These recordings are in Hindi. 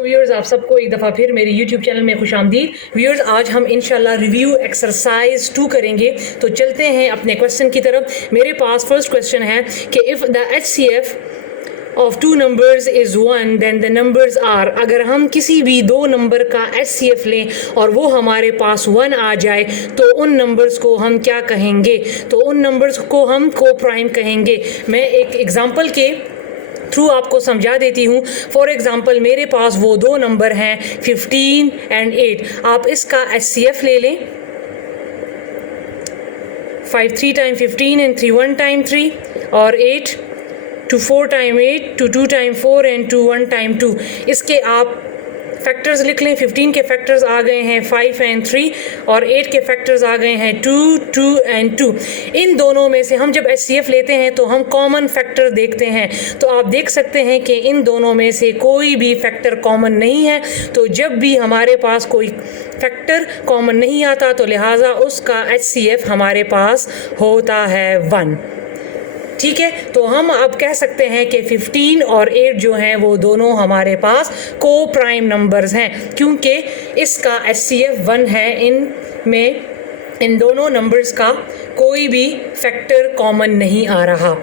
व्यूअर्स, आप सबको एक दफ़ा फिर मेरे YouTube चैनल में खुशामदीद। व्यूअर्स, आज हम इंशाल्लाह रिव्यू एक्सरसाइज 2 करेंगे। तो चलते हैं अपने क्वेश्चन की तरफ। मेरे पास फर्स्ट क्वेश्चन है कि if the HCF of two numbers is 1 then the numbers are, अगर हम किसी भी दो नंबर का HCF लें और वो हमारे पास 1 आ जाए तो उन नंबर्स को हम क्या कहेंगे? तो उन नंबर्स को हम को प्राइम कहेंगे। मैं एक एग्जांपल के थ्रू आपको समझा देती हूँ। फॉर एग्ज़ाम्पल, मेरे पास वो दो नंबर हैं 15 एंड 8। आप इसका HCF ले लें। 5 3 टाइम 15 एंड 3 1 टाइम 3, और 8 2 4 टाइम 8, 2 2 टाइम 4 एंड 2 1 टाइम 2। इसके आप फैक्टर्स लिख लें। 15 के फैक्टर्स आ गए हैं 5 एंड 3, और 8 के फैक्टर्स आ गए हैं 2 2 एंड 2। इन दोनों में से हम जब HCF लेते हैं तो हम कॉमन फैक्टर देखते हैं। तो आप देख सकते हैं कि इन दोनों में से कोई भी फैक्टर कॉमन नहीं है। तो जब भी हमारे पास कोई फैक्टर कॉमन नहीं आता तो लिहाजा उसका HCF हमारे पास होता है 1। ठीक है, तो हम अब कह सकते हैं कि 15 और 8 जो हैं वो दोनों हमारे पास को प्राइम नंबर्स हैं, क्योंकि इसका HCF 1 है। इन दोनों नंबर्स का कोई भी फैक्टर कॉमन नहीं आ रहा।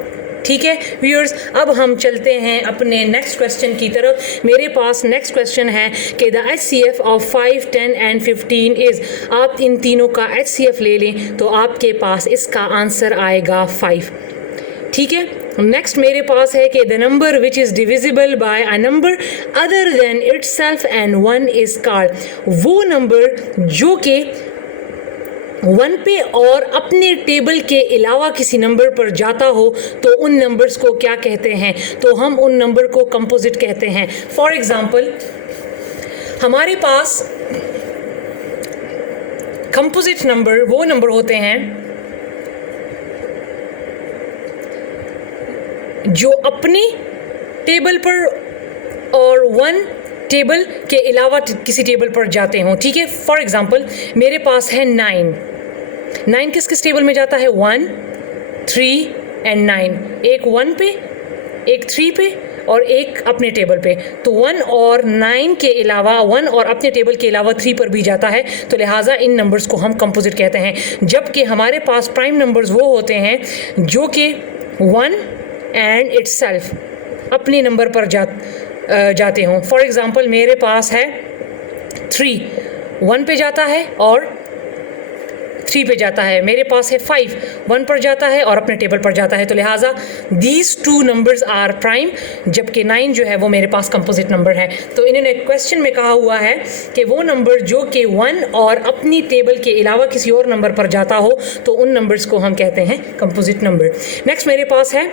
ठीक है व्यूअर्स, अब हम चलते हैं अपने नेक्स्ट क्वेश्चन की तरफ। मेरे पास नेक्स्ट क्वेश्चन है कि the HCF of 5 10 and 15 is. आप इन तीनों का HCF ले लें तो आपके पास इसका आंसर आएगा 5। ठीक है, नेक्स्ट मेरे पास है कि the number which is divisible by a number other than itself and 1 is called. वो नंबर जो कि 1 पे और अपने टेबल के अलावा किसी नंबर पर जाता हो तो उन नंबर्स को क्या कहते हैं? तो हम उन नंबर को कंपोजिट कहते हैं। फॉर एग्जांपल, हमारे पास कंपोजिट नंबर वो नंबर होते हैं जो अपने टेबल पर और 1 टेबल के अलावा किसी टेबल पर जाते हों। ठीक है, फॉर एग्जांपल मेरे पास है 9 किस किस टेबल में जाता है? 1 3 एंड 9। एक 1 पे, एक 3 पे और एक अपने टेबल पे। तो 1 और 9 के अलावा 1 और अपने टेबल के अलावा 3 पर भी जाता है। तो लिहाजा इन नंबर्स को हम कंपोजिट कहते हैं। जबकि हमारे पास प्राइम नंबर्स वो होते हैं जो कि 1 एंड इटसेल्फ अपने नंबर पर जाते हों। फॉर एग्ज़ाम्पल, मेरे पास है 3 1 पे जाता है और 3 पे जाता है। मेरे पास है 5 1 पर जाता है और अपने टेबल पर जाता है। तो लिहाजा दीज 2 नंबर्स आर प्राइम, जबकि 9 जो है वो मेरे पास कंपोजिट नंबर है। तो इन्होंने क्वेश्चन में कहा हुआ है कि वो नंबर जो कि 1 और अपनी टेबल के अलावा किसी और नंबर पर जाता हो तो उन नंबर्स को हम कहते हैं कंपोजिट नंबर। नेक्स्ट मेरे पास है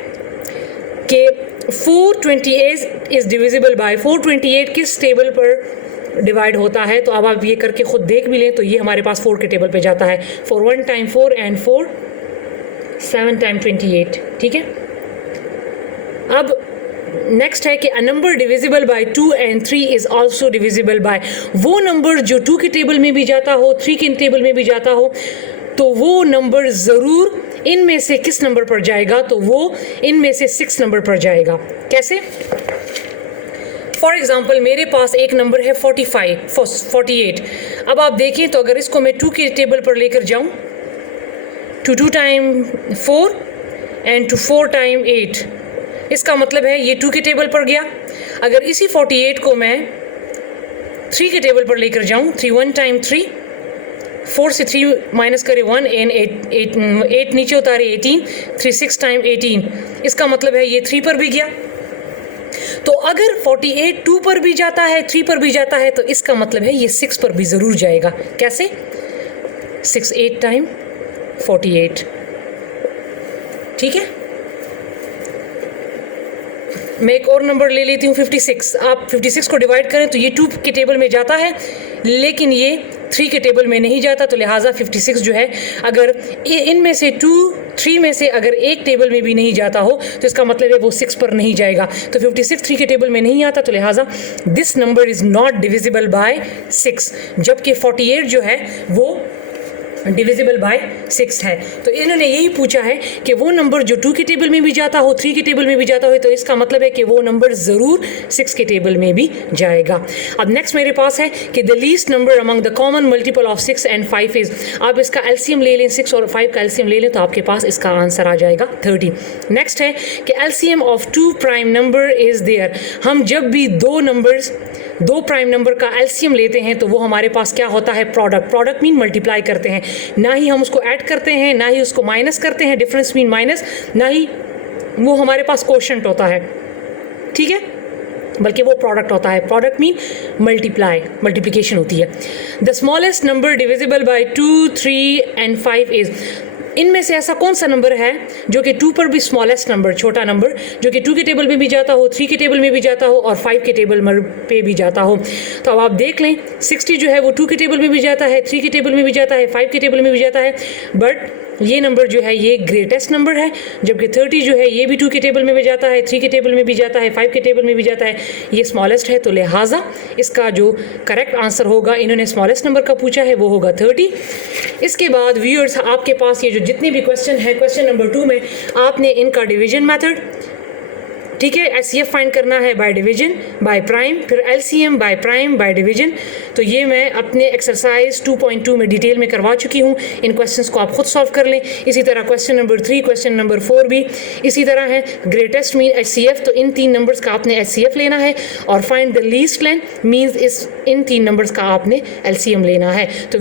कि 428 इज़ डिविजिबल बाय। 428 किस टेबल पर डिवाइड होता है? तो अब आप ये करके ख़ुद देख भी लें तो ये हमारे पास 4 के टेबल पे जाता है। 4 1 टाइम 4 एंड 4 7 टाइम 28। ठीक है, अब नेक्स्ट है कि a number divisible by 2 and 3 is also divisible by. वो नंबर जो 2 के टेबल में भी जाता हो, 3 के टेबल में भी जाता हो, तो वो नंबर ज़रूर इनमें से किस नंबर पर जाएगा? तो वो इनमें से 6 नंबर पर जाएगा। कैसे? फॉर एग्ज़ाम्पल, मेरे पास एक नंबर है 48। अब आप देखें तो अगर इसको मैं 2 के टेबल पर लेकर जाऊं, 2 2 टाइम 4 एंड 2 4 टाइम 8, इसका मतलब है ये 2 के टेबल पर गया। अगर इसी 48 को मैं 3 के टेबल पर लेकर जाऊं, 3 1 टाइम 3, 4 से 3 माइनस करे 1 एंड 8 नीचे उतारे 18, 3 6 टाइम 18, इसका मतलब है ये 3 पर भी गया। तो अगर 48 2 पर भी जाता है, 3 पर भी जाता है, तो इसका मतलब है ये 6 पर भी ज़रूर जाएगा। कैसे? 6 8 टाइम 48। ठीक है, मैं एक और नंबर ले लेती हूँ 56। आप 56 को डिवाइड करें तो ये 2 के टेबल में जाता है, लेकिन ये 3 के टेबल में नहीं जाता। तो लिहाजा 56 जो है, अगर इनमें से 2 3 में से अगर एक टेबल में भी नहीं जाता हो तो इसका मतलब है वो 6 पर नहीं जाएगा। तो 56 3 के टेबल में नहीं आता, तो लिहाजा this number is not divisible by 6। जबकि 48 जो है वो डिविजिबल बाय 6 है। तो इन्होंने यही पूछा है कि वो नंबर जो 2 के टेबल में भी जाता हो, 3 के टेबल में भी जाता हो, तो इसका मतलब है कि वो नंबर ज़रूर 6 के टेबल में भी जाएगा। अब नेक्स्ट मेरे पास है कि the least number among the common multiple of 6 and 5 is, आप इसका एलसीएम ले लें, 6 और 5 का एलसीएम ले लें तो आपके पास इसका आंसर आ जाएगा 30। नेक्स्ट है कि LCM of 2 prime number is there. हम जब भी दो प्राइम नंबर का एलसीएम लेते हैं तो वो हमारे पास क्या होता है, प्रोडक्ट मीन मल्टीप्लाई करते हैं, ना ही हम उसको ऐड करते हैं, ना ही उसको माइनस करते हैं, डिफरेंस मीन माइनस, ना ही वो हमारे पास कोशेंट होता है, ठीक है, बल्कि वो प्रोडक्ट होता है। प्रोडक्ट मीन मल्टीप्लिकेशन होती है। The smallest number divisible by 2, 3 and 5 is, इनमें से ऐसा कौन सा नंबर है जो कि 2 पर भी स्मॉलेस्ट नंबर, छोटा नंबर, जो कि 2 के टेबल में भी जाता हो, 3 के टेबल में भी जाता हो और 5 के टेबल पे भी जाता हो। तो अब आप देख लें 60 जो है वो 2 के टेबल में भी जाता है, 3 के टेबल में भी जाता है, 5 के टेबल में भी जाता है, बट ये नंबर जो है ये ग्रेटेस्ट नंबर है, जबकि 30 जो है ये भी 2 के टेबल में भी जाता है, 3 के टेबल में भी जाता है, 5 के टेबल में भी जाता है, ये स्मॉलेस्ट है। तो लिहाजा इसका जो करेक्ट आंसर होगा, इन्होंने स्मॉलेस्ट नंबर का पूछा है, वो होगा 30। इसके बाद व्यूअर्स आपके पास ये जो जितने भी क्वेश्चन है, क्वेश्चन नंबर 2 में आपने इनका डिवीजन मेथड, ठीक है, एचसीएफ फाइंड करना है बाय डिवीजन, बाय प्राइम, फिर LCM by prime, by division. तो ये मैं अपने एक्सरसाइज 2.2 में डिटेल में करवा चुकी हूँ। इन क्वेश्चंस को आप खुद सॉल्व कर लें। इसी तरह क्वेश्चन नंबर 3, क्वेश्चन नंबर 4 भी इसी तरह है। ग्रेटेस्ट मीन एचसीएफ, तो इन 3 नंबर्स का आपने एचसीएफ लेना है, और find the least length means in 3 numbers का आपने एलसीएम लेना है। तो